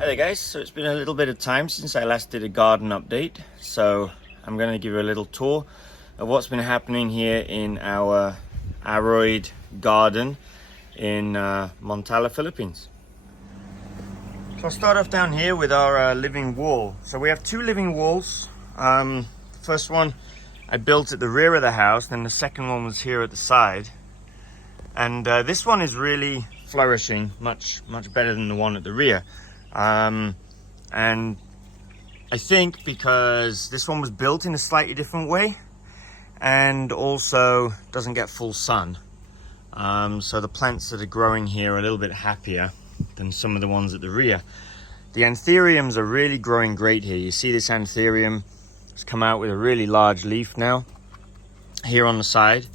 Hi there guys, so it's been a little bit of time since I last did a garden update, so I'm going to give you a little tour of what's been happening here in our Aroid garden in Montala, Philippines. So I'll start off down here with our living wall. So we have two living walls. First one I built at the rear of the house, then the second one was here at the side. And this one is really flourishing, much better than the one at the rear. And I think because this one was built in a slightly different way and also doesn't get full sun. So the plants that are growing here are a little bit happier than some of the ones at the rear. The anthuriums are really growing great here. You see this anthurium has come out with a really large leaf now here on the side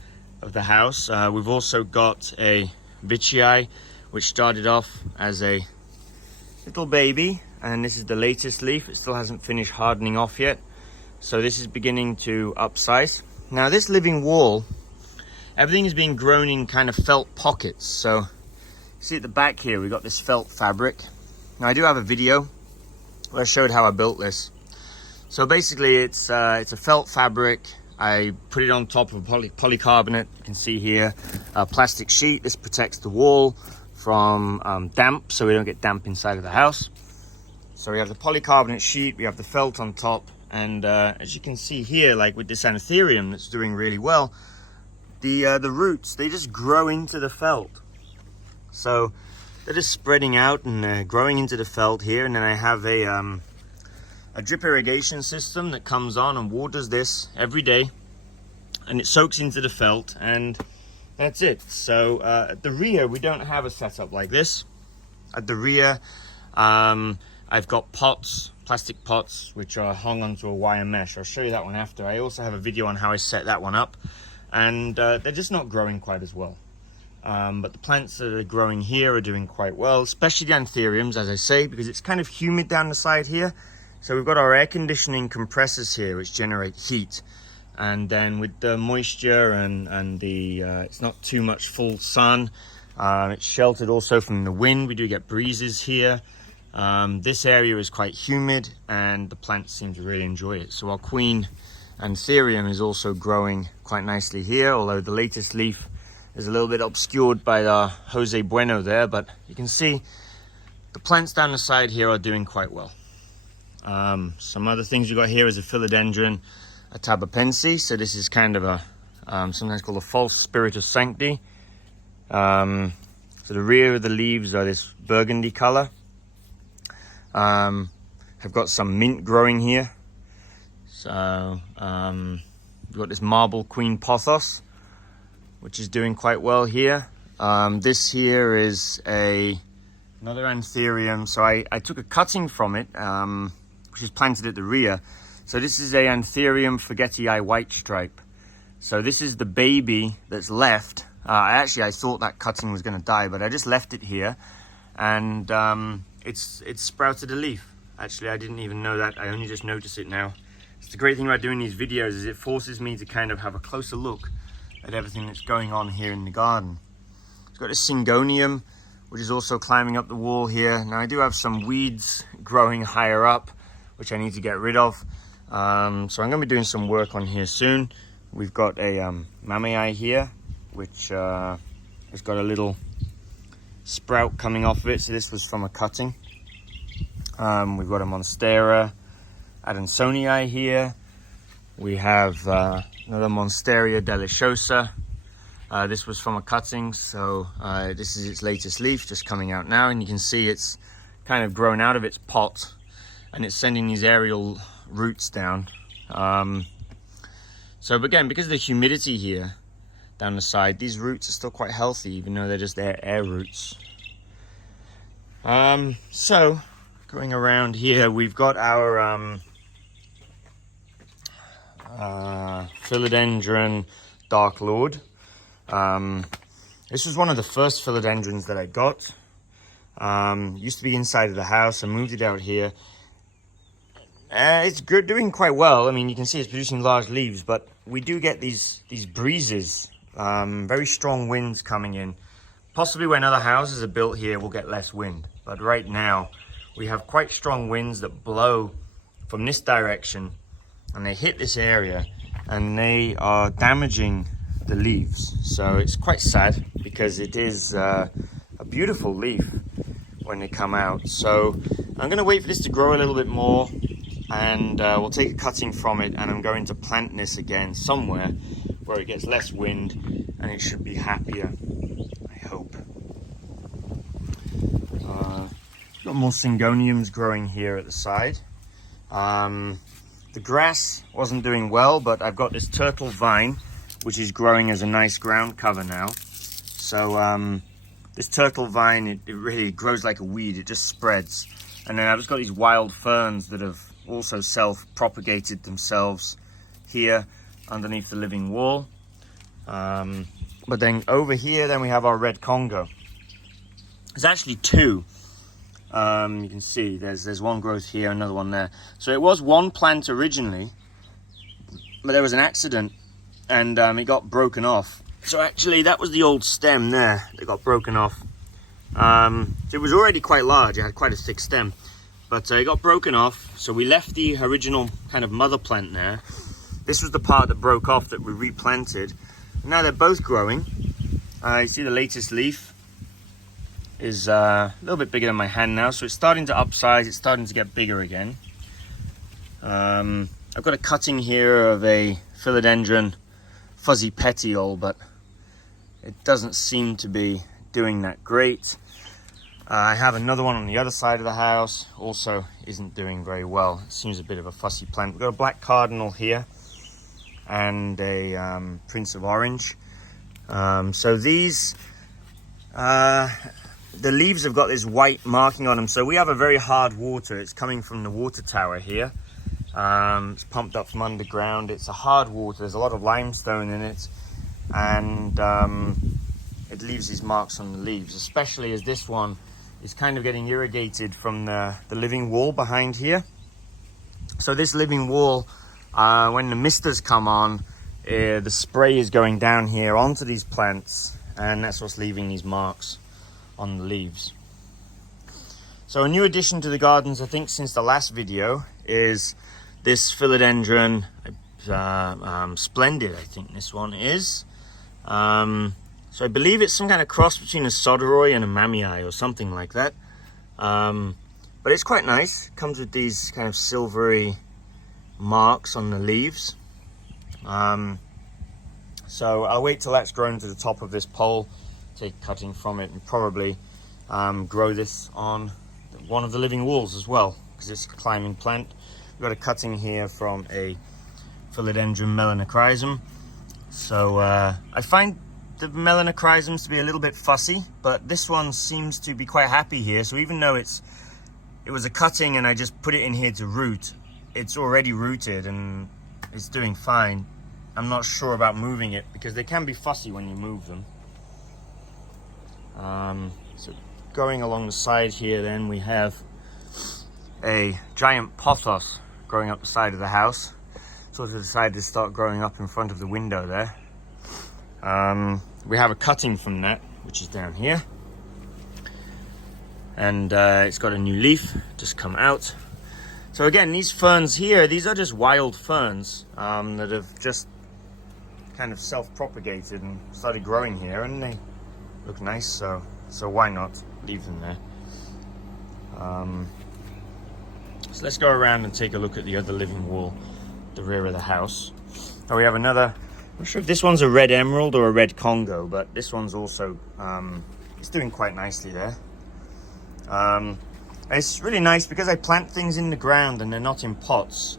of the house. We've also got a Vicii, which started off as a little baby, and this is the latest leaf. It still hasn't finished hardening off yet, so this is beginning to upsize. Now this living wall, everything is being grown in kind of felt pockets. So see at the back here we've got this felt fabric. Now I do have a video where I showed how I built this. So basically it's a felt fabric. I put it on top of a polycarbonate, you can see here, a plastic sheet. This protects the wall from damp, so we don't get damp inside of the house. So we have the polycarbonate sheet, we have the felt on top, and as you can see here, like with this anthurium that's doing really well, the roots, they just grow into the felt. So they're just spreading out and growing into the felt here. And then I have a drip irrigation system that comes on and waters this every day, and it soaks into the felt, and that's it. So at the rear, we don't have a setup like this. At the rear, I've got pots, plastic pots, which are hung onto a wire mesh. I'll show you that one after. I also have a video on how I set that one up, and they're just not growing quite as well. But the plants that are growing here are doing quite well, especially the anthuriums, as I say, because it's kind of humid down the side here. So we've got our air conditioning compressors here, which generate heat. And then with the moisture and the it's not too much full sun, it's sheltered also from the wind. We do get breezes here. This area is quite humid and the plants seem to really enjoy it. So our queen anthurium is also growing quite nicely here, although the latest leaf is a little bit obscured by the Jose Bueno there, but you can see the plants down the side here are doing quite well. Some other things we've got here is a philodendron atabapense. So this is kind of a sometimes called a false spirit of sanctity. So the rear of the leaves are this burgundy color. I've got some mint growing here. So we've got this marble queen pothos, which is doing quite well here. This here is another anthurium. So I took a cutting from it, which is planted at the rear. So this is a Anthurium forgetii white stripe. So this is the baby that's left. I thought that cutting was going to die, but I just left it here, and it's sprouted a leaf. Actually, I didn't even know that. I only just noticed it now. It's the great thing about doing these videos is it forces me to kind of have a closer look at everything that's going on here in the garden. It's got a syngonium, which is also climbing up the wall here. Now I do have some weeds growing higher up, which I need to get rid of. So I'm going to be doing some work on here soon. We've got a mamei here, which has got a little sprout coming off of it. So this was from a cutting. We've got a monstera adansonii here. We have another monstera deliciosa. This was from a cutting, so this is its latest leaf just coming out now, and you can see it's kind of grown out of its pot and it's sending these aerial roots down. So again, because of the humidity here down the side, these roots are still quite healthy, even though they're just air roots. So going around here, we've got our philodendron dark lord. This was one of the first philodendrons that I got. Used to be inside of the house. I moved it out here. It's good, doing quite well. I mean, you can see it's producing large leaves, but we do get these breezes, very strong winds coming in. Possibly when other houses are built here, we'll get less wind. But right now, we have quite strong winds that blow from this direction, and they hit this area and they are damaging the leaves. So it's quite sad because it is a beautiful leaf when they come out. So I'm going to wait for this to grow a little bit more, and we'll take a cutting from it, and I'm going to plant this again somewhere where it gets less wind and it should be happier, I hope. Got more syngoniums growing here at the side. The grass wasn't doing well, but I've got this turtle vine which is growing as a nice ground cover now. So this turtle vine, it really grows like a weed, it just spreads. And then I've just got these wild ferns that have also self-propagated themselves here underneath the living wall. But then over here, then we have our red Congo. There's actually two. You can see there's one growth here, another one there. So it was one plant originally, but there was an accident and it got broken off. So actually that was the old stem there that got broken off. So it was already quite large, it had quite a thick stem, but it got broken off. So we left the original kind of mother plant there. This was the part that broke off that we replanted. Now they're both growing. You see the latest leaf is a little bit bigger than my hand now, so it's starting to upsize, it's starting to get bigger again. I've got a cutting here of a philodendron fuzzy petiole, but it doesn't seem to be doing that great. I have another one on the other side of the house, also isn't doing very well. It seems a bit of a fussy plant. We've got a black cardinal here and a Prince of Orange. So these the leaves have got this white marking on them. So we have a very hard water. It's coming from the water tower here. It's pumped up from underground. It's a hard water. There's a lot of limestone in it, and it leaves these marks on the leaves, especially as this one is kind of getting irrigated from the living wall behind here. So this living wall, when the misters come on, the spray is going down here onto these plants, and that's what's leaving these marks on the leaves. So a new addition to the gardens, I think, since the last video is this philodendron splendid, I think this one is. So I believe it's some kind of cross between a soderoy and a mamii or something like that. But it's quite nice. It comes with these kind of silvery marks on the leaves. So I'll wait till that's grown to the top of this pole, take a cutting from it, and probably grow this on one of the living walls as well, because it's a climbing plant. We've got a cutting here from a philodendron melanochrysum. So I find the melanochrysums to be a little bit fussy, but this one seems to be quite happy here. So even though it was a cutting and I just put it in here to root, it's already rooted and it's doing fine. I'm not sure about moving it because they can be fussy when you move them. So going along the side here, then we have a giant pothos growing up the side of the house. Sort of decided to start growing up in front of the window there. We have a cutting from that, which is down here, and it's got a new leaf just come out. So again, these ferns here, these are just wild ferns that have just kind of self-propagated and started growing here, and they look nice, so why not leave them there. So let's go around and take a look at the other living wall, the rear of the house. Oh, we have another, I'm not sure if this one's a red emerald or a red Congo, but this one's also it's doing quite nicely there. And it's really nice because I plant things in the ground and they're not in pots.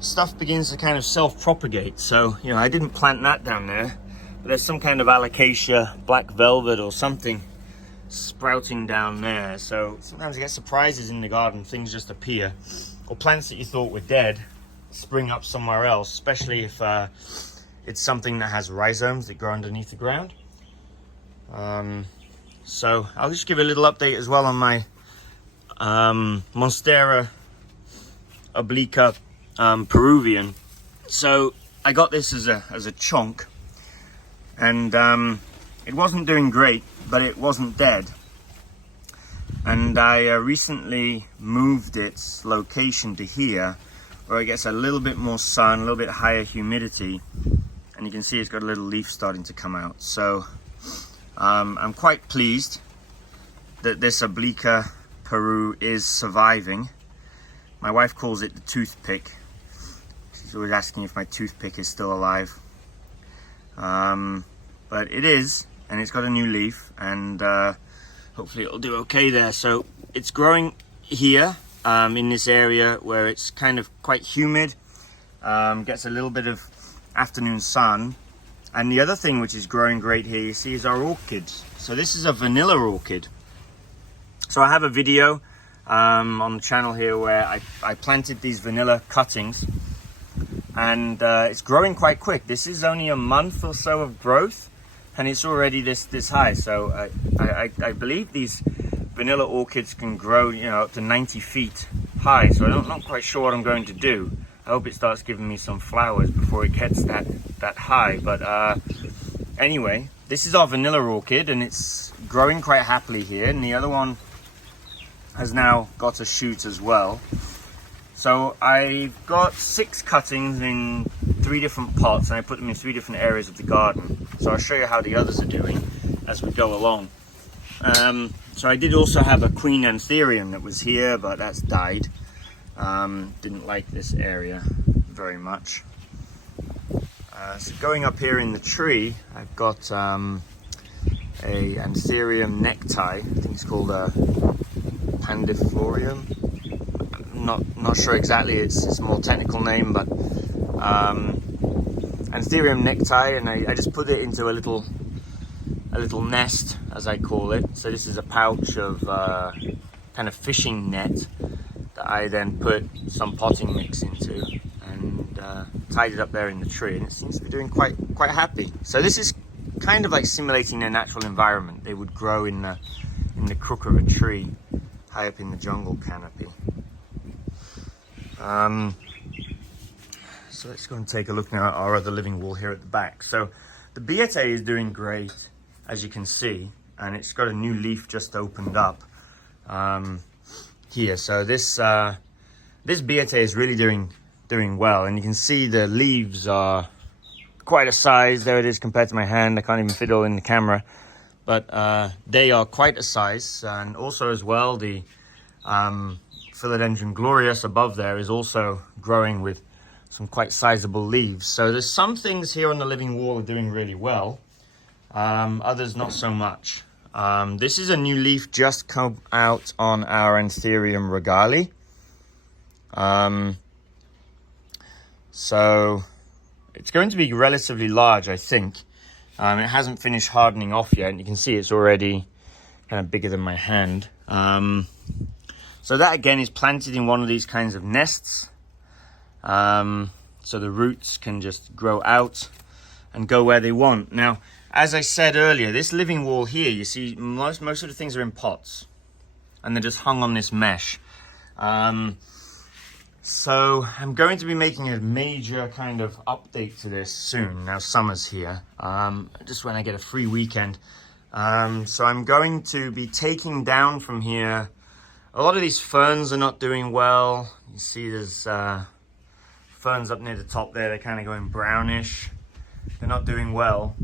Stuff begins to kind of self-propagate. So, you know, I didn't plant that down there, but there's some kind of alocasia, black velvet or something sprouting down there. So sometimes you get surprises in the garden, things just appear, or plants that you thought were dead spring up somewhere else, especially if it's something that has rhizomes that grow underneath the ground. So I'll just give a little update as well on my Monstera obliqua Peruvian. So I got this as a chunk, and it wasn't doing great, but it wasn't dead. And I recently moved its location to here, where it gets a little bit more sun, a little bit higher humidity, and you can see it's got a little leaf starting to come out. So I'm quite pleased that this Oblique Peru is surviving. My wife calls it the toothpick. She's always asking if my toothpick is still alive. But it is, and it's got a new leaf, and hopefully it'll do okay there. So it's growing here in this area where it's kind of quite humid, gets a little bit of afternoon sun. And the other thing which is growing great here, you see, is our orchids. So this is a vanilla orchid. So I have a video on the channel here where I planted these vanilla cuttings, and it's growing quite quick. This is only a month or so of growth, and it's already this high. So I believe these vanilla orchids can grow, you know, up to 90 feet high. So I'm not quite sure what I'm going to do. I hope it starts giving me some flowers before it gets that high. But anyway, this is our vanilla orchid, and it's growing quite happily here. And the other one has now got a shoot as well. So I've got 6 cuttings in 3 different pots, and I put them in 3 different areas of the garden. So I'll show you how the others are doing as we go along. So I did also have a queen anthurium that was here, but that's died. Didn't like this area very much. So going up here in the tree, I've got a anthurium necktie. I think it's called a pandiflorium. Not sure exactly, it's a more technical name, but anthurium necktie, and I just put it into a little nest, as I call it. So this is a pouch of kind of fishing net that I then put some potting mix into, and tied it up there in the tree, and it seems to be doing quite happy. So this is kind of like simulating their natural environment. They would grow in the crook of a tree high up in the jungle canopy. So let's go and take a look now at our other living wall here at the back. So the Beate is doing great, as you can see, and it's got a new leaf just opened up here. So this Beate is really doing well, and you can see the leaves are quite a size. There it is compared to my hand. I can't even fit it all in the camera, but they are quite a size. And also as well, the Philodendron glorious above there is also growing with some quite sizable leaves. So there's some things here on the living wall are doing really well, others not so much. This is a new leaf just come out on our Anthurium regali. So it's going to be relatively large, I think. It hasn't finished hardening off yet, and you can see it's already kind of bigger than my hand. So that again is planted in one of these kinds of nests. So the roots can just grow out and go where they want. Now, as I said earlier, this living wall here, you see most of the things are in pots, and they're just hung on this mesh. So I'm going to be making a major kind of update to this soon. Now summer's here, just when I get a free weekend. So I'm going to be taking down from here. A lot of these ferns are not doing well. You see there's ferns up near the top there. They're kind of going brownish. They're not doing well.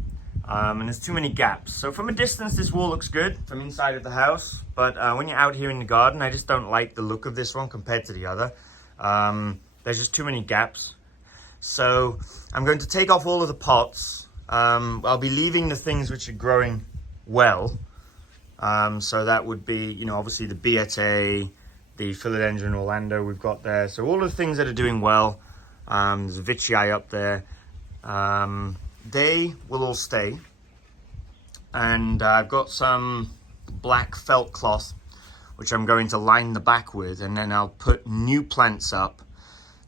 And there's too many gaps. So from a distance, this wall looks good from inside of the house. But when you're out here in the garden, I just don't like the look of this one compared to the other. There's just too many gaps. So I'm going to take off all of the pots. I'll be leaving the things which are growing well. So that would be, you know, obviously the Beate, the Philodendron Orlando we've got there. So all of the things that are doing well. There's a Vichii up there. They will all stay. And I've got some black felt cloth which I'm going to line the back with, and then I'll put new plants up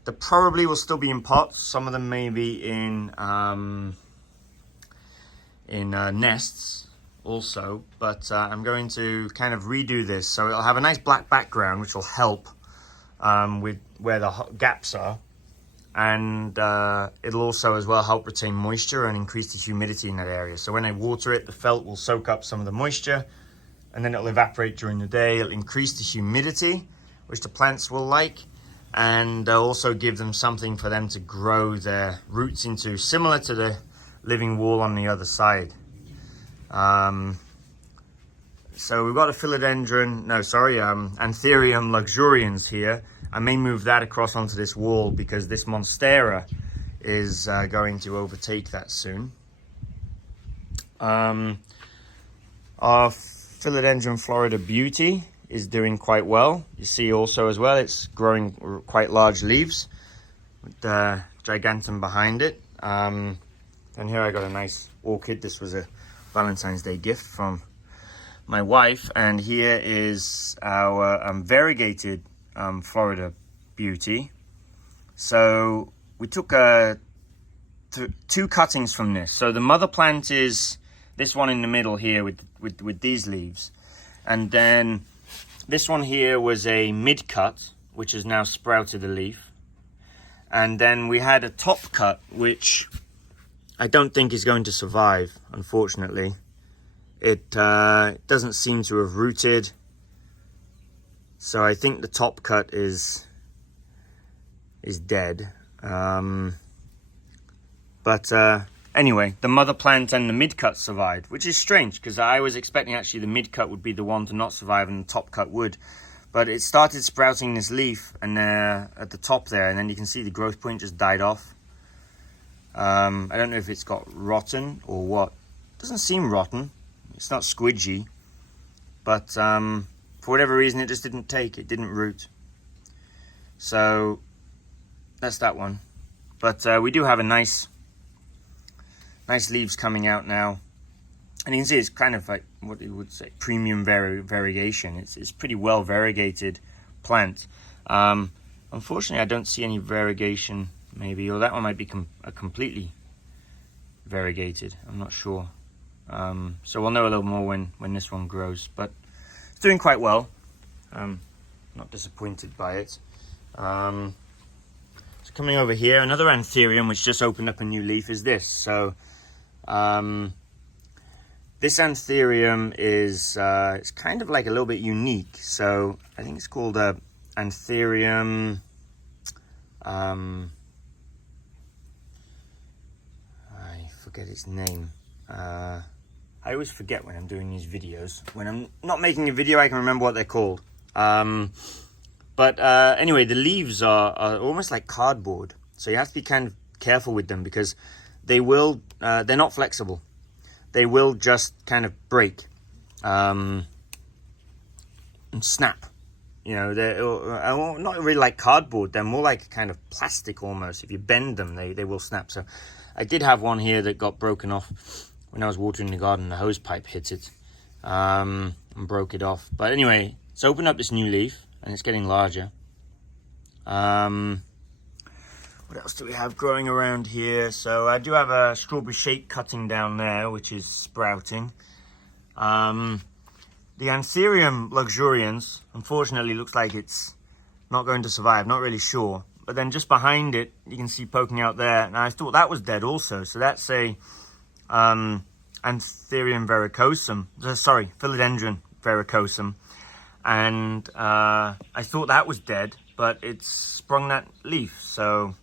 that probably will still be in pots. Some of them may be in nests also, but I'm going to kind of redo this so it'll have a nice black background, which will help with where the gaps are, and it'll also as well help retain moisture and increase the humidity in that area. So when I water it, the felt will soak up some of the moisture, and then it'll evaporate during the day. It'll increase the humidity, which the plants will like, and also give them something for them to grow their roots into, similar to the living wall on the other side. So we've got a Anthurium luxurians here. I may move that across onto this wall because this Monstera is going to overtake that soon. Our Philodendron Florida Beauty is doing quite well. You see also as well, it's growing quite large leaves with the gigantum behind it. And here I got a nice orchid. This was a Valentine's Day gift from my wife. And here is our variegated Florida Beauty. So we took two cuttings from this. So the mother plant is this one in the middle here with these leaves, and then this one here was a mid cut, which has now sprouted a leaf, and then we had a top cut, which I don't think is going to survive, unfortunately. It doesn't seem to have rooted, so I think the top cut is dead. Anyway, the mother plant and the mid-cut survived, which is strange because I was expecting actually the mid-cut would be the one to not survive and the top cut would. But it started sprouting this leaf and at the top there, and then you can see the growth point just died off. I don't know if it's got rotten or what. It doesn't seem rotten. It's not squidgy. But for whatever reason, it just didn't take. It didn't root. So that's that one. But we do have a nice leaves coming out now, and you can see it's kind of like what you would say premium variegation. It's pretty well variegated plant. Unfortunately, I don't see any variegation, maybe, or that one might be completely variegated. I'm not sure. So we'll know a little more when this one grows, but it's doing quite well. Not disappointed by it. So coming over here, another Anthurium which just opened up a new leaf is this. So this Anthurium is it's kind of like a little bit unique. So I think it's called Anthurium. I forget its name. I always forget when I'm doing these videos. When I'm not making a video, I can remember what they're called. Anyway, the leaves are almost like cardboard, so you have to be kind of careful with them because they will, they're not flexible. They will just kind of break and snap. You know, they're not really like cardboard. They're more like kind of plastic almost. If you bend them, they will snap. So I did have one here that got broken off when I was watering the garden. The hose pipe hit it and broke it off. But anyway, it's opened up this new leaf and it's getting larger. What else do we have growing around here? So I do have a strawberry shake cutting down there, which is sprouting. The Anthurium luxurians, unfortunately, looks like it's not going to survive. Not really sure. But then just behind it, you can see poking out there. And I thought that was dead also. So that's a Anthurium verrucosum. Sorry, Philodendron verrucosum. And I thought that was dead, but it's sprung that leaf. So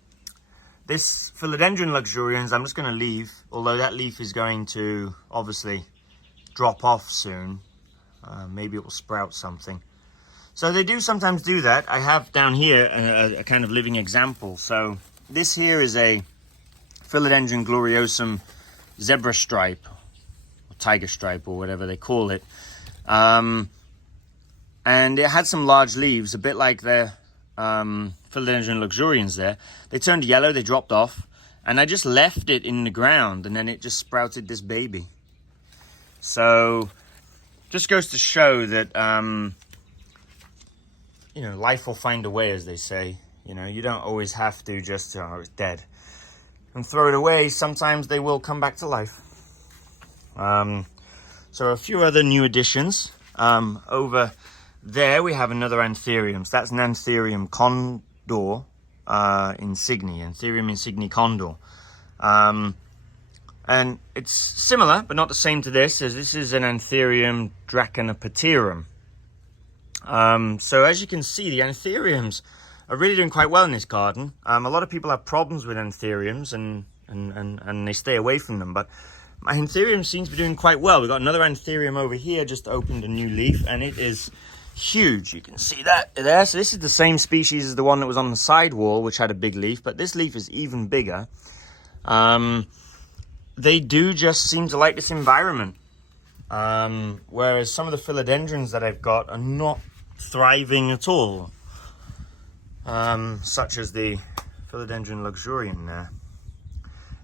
this Philodendron luxurians, I'm just going to leave, although that leaf is going to obviously drop off soon. Maybe it will sprout something. So they do sometimes do that. I have down here a kind of living example. So this here is a Philodendron gloriosum zebra stripe, or tiger stripe, or whatever they call it. And it had some large leaves, a bit like the Philodendron luxurians there. They turned yellow, they dropped off, and I just left it in the ground, and then it just sprouted this baby. So, just goes to show that, you know, life will find a way, as they say. You know, you don't always have to just, oh, it's dead, and throw it away. Sometimes they will come back to life. So a few other new additions. Over there we have another Anthurium. So that's an Anthurium condor insigne, Anthurium insigne condor. And it's similar, but not the same to this, as this is an Anthurium dracanopaterum. So as you can see, the Anthuriums are really doing quite well in this garden. A lot of people have problems with Anthuriums and they stay away from them, but my Anthurium seems to be doing quite well. We've got another Anthurium over here, just opened a new leaf, and it is huge. You can see that there. So this is the same species as the one that was on the side wall, which had a big leaf, but this leaf is even bigger. They do just seem to like this environment. Whereas some of the philodendrons that I've got are not thriving at all. Such as the philodendron luxurian there.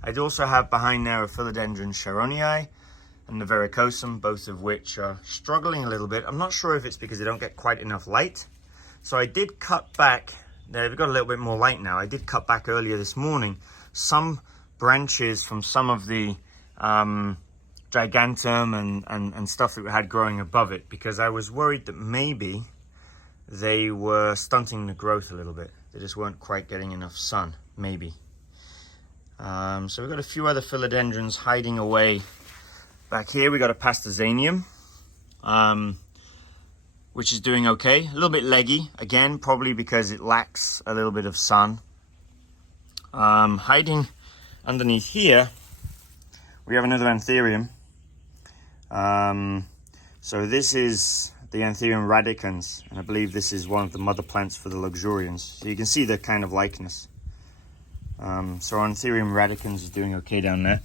I do also have behind there a philodendron sharonii and the verrucosum, both of which are struggling a little bit. I'm not sure if it's because they don't get quite enough light. So I did cut back, they've got a little bit more light now. I did cut back earlier this morning some branches from some of the gigantum and stuff that we had growing above it, because I was worried that maybe they were stunting the growth a little bit. They just weren't quite getting enough sun, maybe. So we've got a few other philodendrons hiding away back here. We've got a pastazanium, which is doing okay. A little bit leggy, again, probably because it lacks a little bit of sun. Hiding underneath here, we have another Anthurium. So this is the Anthurium radicans, and I believe this is one of the mother plants for the luxurians. So you can see the kind of likeness. So Anthurium radicans is doing okay down there.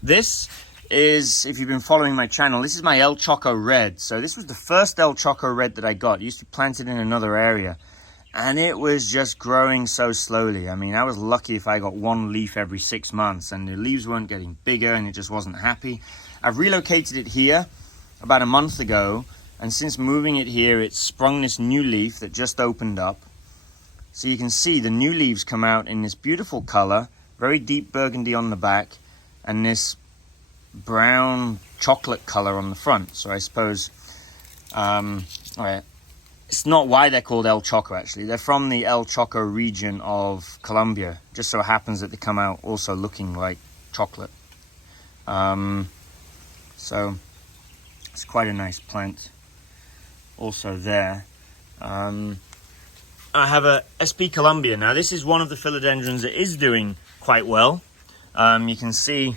This is, if you've been following my channel, this is my El Choco Red. So this was the first El Choco Red that I got. It used to be planted in another area, and it was just growing so slowly. I mean, I was lucky if I got one leaf every 6 months, and the leaves weren't getting bigger, and it just wasn't happy. I've relocated it here about a month ago, and since moving it here, it's sprung this new leaf that just opened up. So you can see the new leaves come out in this beautiful color, very deep burgundy on the back, and this brown chocolate color on the front. So I suppose, it's not why they're called El Choco, actually. They're from the El Choco region of Colombia. Just so happens that they come out also looking like chocolate. So it's quite a nice plant also there. I have a SP Columbia. Now this is one of the philodendrons that is doing quite well. You can see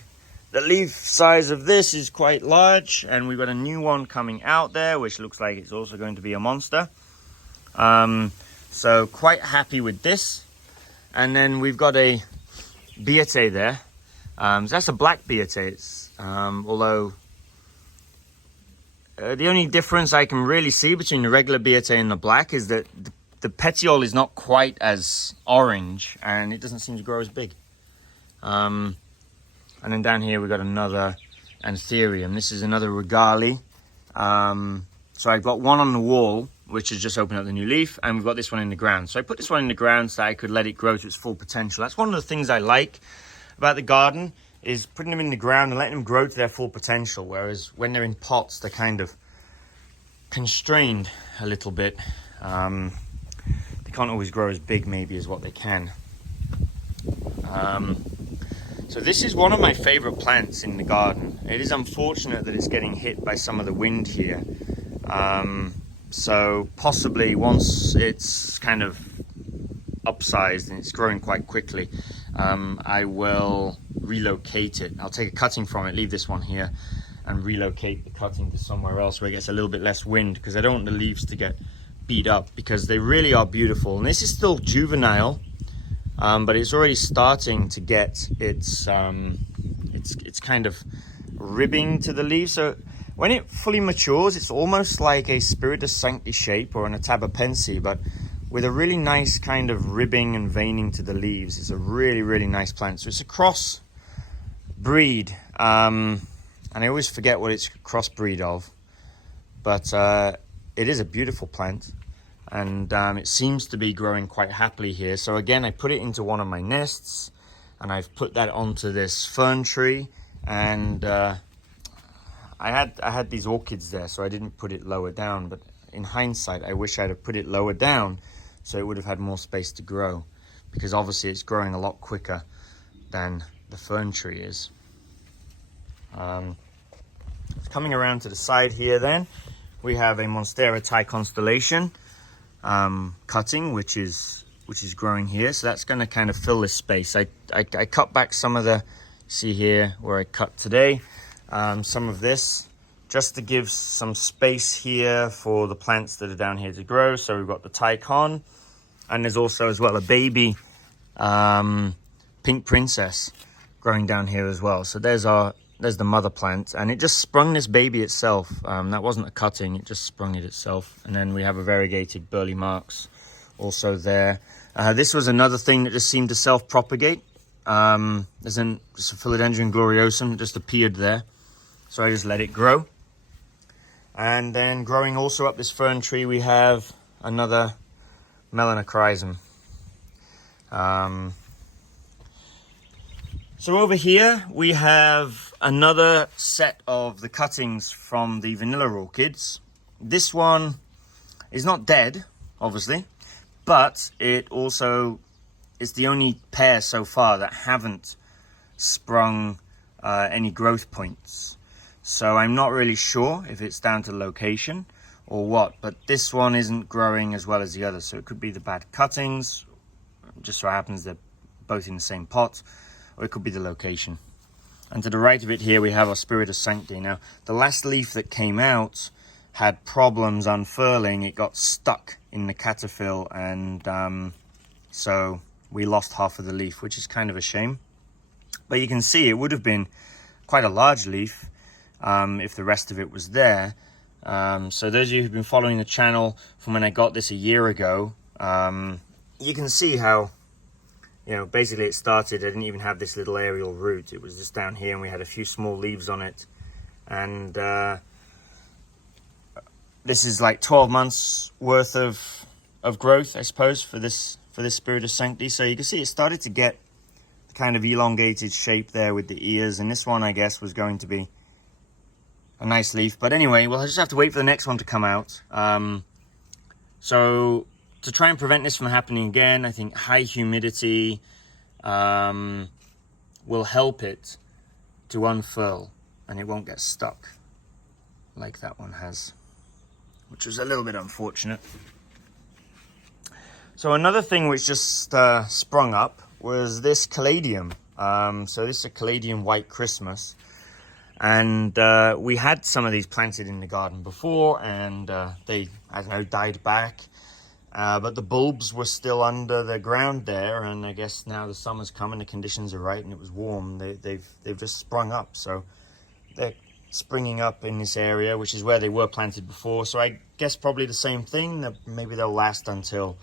the leaf size of this is quite large, and we've got a new one coming out there which looks like it's also going to be a monster. So quite happy with this. And then we've got a Beate there. So that's a black Beate. Although the only difference I can really see between the regular Beate and the black is that the petiole is not quite as orange, and it doesn't seem to grow as big. And then down here we've got another Anthurium. This is another Regali. So I've got one on the wall, which has just opened up the new leaf, and we've got this one in the ground. So I put this one in the ground so I could let it grow to its full potential. That's one of the things I like about the garden, is putting them in the ground and letting them grow to their full potential, whereas when they're in pots, they're kind of constrained a little bit. They can't always grow as big, maybe, as what they can. So this is one of my favorite plants in the garden. It is unfortunate that it's getting hit by some of the wind here. So possibly once it's kind of upsized and it's growing quite quickly, I will relocate it. I'll take a cutting from it, leave this one here, and relocate the cutting to somewhere else where it gets a little bit less wind, because I don't want the leaves to get beat up, because they really are beautiful. And this is still juvenile, but it's already starting to get its kind of ribbing to the leaves. So when it fully matures, it's almost like a Spiritus Sancti shape or an Atabapensi, but with a really nice kind of ribbing and veining to the leaves. It's a really, really nice plant. So it's a cross breed, and I always forget what it's a cross breed of, but it is a beautiful plant, and it seems to be growing quite happily here. So again, I put it into one of my nests, and I've put that onto this fern tree, and I had these orchids there, so I didn't put it lower down, but in hindsight, I wish I'd have put it lower down so it would have had more space to grow, because obviously it's growing a lot quicker than the fern tree is. Coming around to the side here then, we have a Monstera Thai constellation cutting, which is growing here. So that's going to kind of fill this space. I cut back some of the, see here where I cut today, some of this, just to give some space here for the plants that are down here to grow. So we've got the Thai con, and there's also as well a baby pink princess growing down here as well. So there's the mother plant, and it just sprung this baby itself. That wasn't a cutting, it just sprung it itself. And then we have a variegated burley marks also there. This was another thing that just seemed to self-propagate. There's just a Philodendron gloriosum that just appeared there, so I just let it grow. And then growing also up this fern tree, we have another Melanochrysum. So over here we have another set of the cuttings from the vanilla orchids. This one is not dead, obviously, but it also is the only pair so far that haven't sprung any growth points. So I'm not really sure if it's down to location or what, but this one isn't growing as well as the others. So it could be the bad cuttings, just so happens they're both in the same pot, or it could be the location. And to the right of it here, we have our Spiritus Sancti. Now, the last leaf that came out had problems unfurling. It got stuck in the cataphyll, and so we lost half of the leaf, which is kind of a shame. But you can see it would have been quite a large leaf if the rest of it was there. So those of you who've been following the channel from when I got this a year ago, you can see how, you know, basically it started, I didn't even have this little aerial root. It was just down here, and we had a few small leaves on it. And this is like 12 months worth of growth, I suppose, for this Spiritus Sancti. So you can see it started to get the kind of elongated shape there with the ears. And this one, I guess, was going to be a nice leaf. But anyway, we'll just have to wait for the next one to come out. So to try and prevent this from happening again, I think high humidity will help it to unfurl, and it won't get stuck like that one has, which was a little bit unfortunate. So another thing which just sprung up was this caladium. So this is a caladium white Christmas, and we had some of these planted in the garden before, and they, I don't know, died back. But the bulbs were still under the ground there, and I guess now the summer's come and the conditions are right and it was warm. They've just sprung up, so they're springing up in this area, which is where they were planted before. So I guess probably the same thing. That maybe they'll last until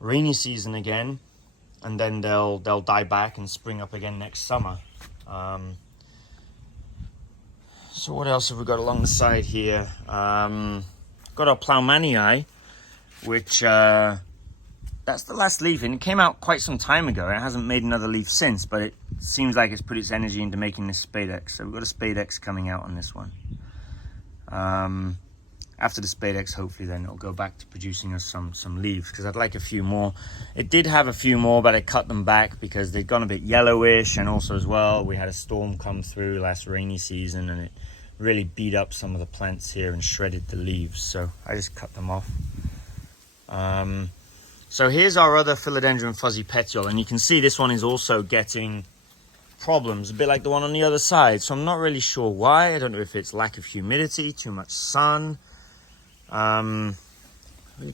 rainy season again, and then they'll die back and spring up again next summer. So what else have we got along the side here? Got our Plougmanii, which that's the last leaf, and it came out quite some time ago. It hasn't made another leaf since, but it seems like it's put its energy into making this Spadex. So we've got a Spadex coming out on this one. After the Spadex, hopefully then it'll go back to producing us some leaves, because I'd like a few more. It did have a few more, but I cut them back because they'd gone a bit yellowish, and also as well we had a storm come through last rainy season, and it really beat up some of the plants here and shredded the leaves, so I just cut them off. So here's our other Philodendron fuzzy petiole, and you can see this one is also getting problems, a bit like the one on the other side. So I'm not really sure why. I don't know if it's lack of humidity, too much sun. Really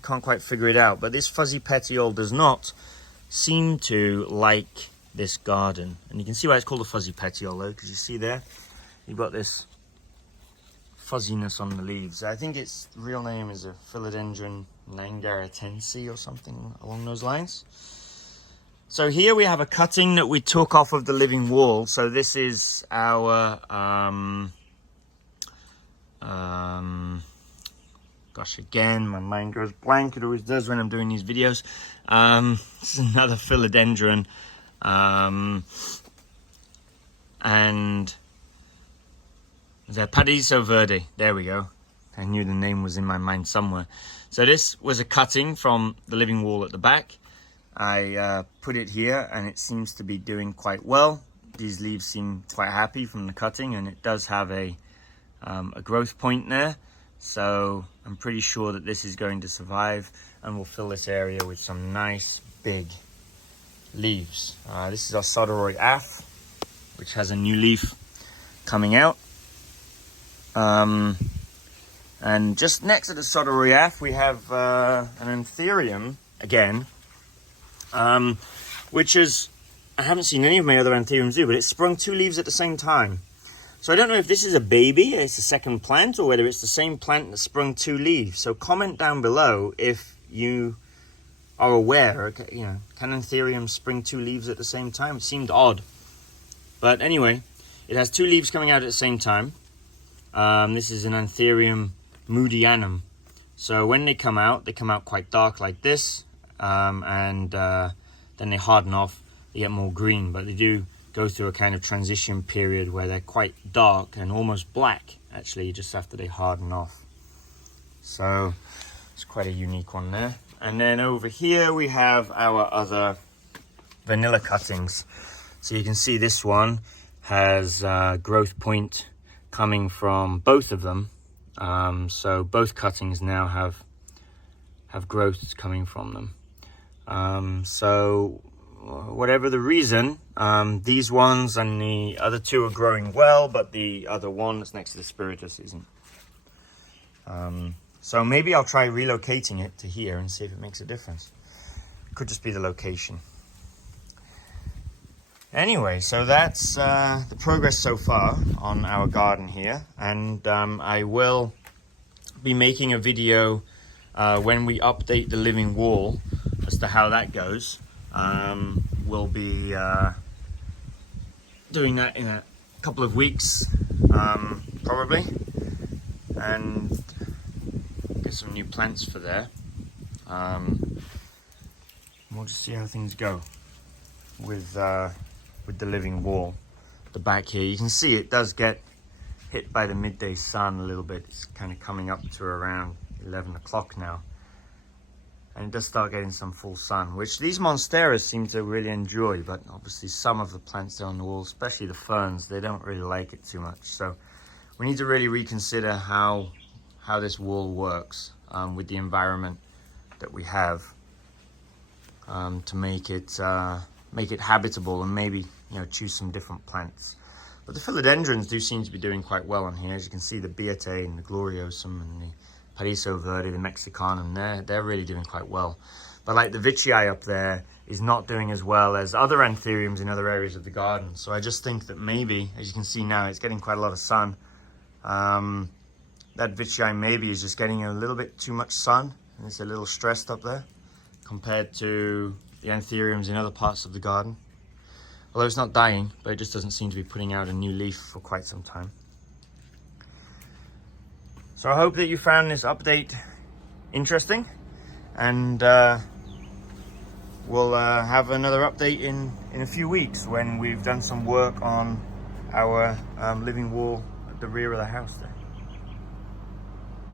can't quite figure it out. But this fuzzy petiole does not seem to like this garden. And you can see why it's called a fuzzy petiole, though, because you see there, you've got this fuzziness on the leaves. I think its real name is a Philodendron Nangaratense or something along those lines. So here we have a cutting that we took off of the living wall. So this is our gosh, again my mind goes blank. It always does when I'm doing these videos. This is another Philodendron, and the Paradiso Verde. There we go. I knew the name was in my mind somewhere. So this was a cutting from the living wall at the back. I put it here, and it seems to be doing quite well. these leaves seem quite happy from the cutting, and it does have a growth point there. So I'm pretty sure that this is going to survive, and we'll fill this area with some nice big leaves. This is our Aroid Af, which has a new leaf coming out. And just next to the Aroid Af, we have an Anthurium again, which is, I haven't seen any of my other Anthuriums do, but it sprung 2 leaves at the same time. So I don't know if this is a baby, it's a second plant, or whether it's the same plant that sprung 2 leaves. So comment down below if you are aware, you know, can Anthuriums spring 2 leaves at the same time? It seemed odd. But anyway, it has 2 leaves coming out at the same time. This is an Anthurium moodianum. So when they come out quite dark like this, and then they harden off, they get more green, but they do go through a kind of transition period where they're quite dark and almost black, actually, just after they harden off. So it's quite a unique one there. And then over here we have our other vanilla cuttings. So you can see this one has growth point coming from both of them. So both cuttings now have growths coming from them. So whatever the reason, these ones and the other 2 are growing well, but the other one that's next to the Spiritus isn't. So maybe I'll try relocating it to here and see if it makes a difference. Could just be the location. Anyway, so that's the progress so far on our garden here, and I will be making a video when we update the living wall as to how that goes. We'll be doing that in a couple of weeks, probably, and get some new plants for there. We'll just see how things go with the living wall. The back here, you can see it does get hit by the midday sun a little bit. It's kind of coming up to around 11 o'clock now, and it does start getting some full sun, which these monsteras seem to really enjoy. But obviously some of the plants there on the wall, especially the ferns, they don't really like it too much. So we need to really reconsider how this wall works with the environment that we have, to make it habitable, and maybe, you know, choose some different plants. But the philodendrons do seem to be doing quite well on here. As you can see, the Beate and the Gloriosum and the Pariso Verde, the Mexicanum, they're really doing quite well. But like the Vichii up there is not doing as well as other Anthuriums in other areas of the garden. So I just think that maybe, as you can see now, it's getting quite a lot of sun. That Vichii maybe is just getting a little bit too much sun, and it's a little stressed up there compared to the Anthuriums in other parts of the garden. Although it's not dying, but it just doesn't seem to be putting out a new leaf for quite some time. So I hope that you found this update interesting, and we'll have another update in a few weeks when we've done some work on our living wall at the rear of the house there.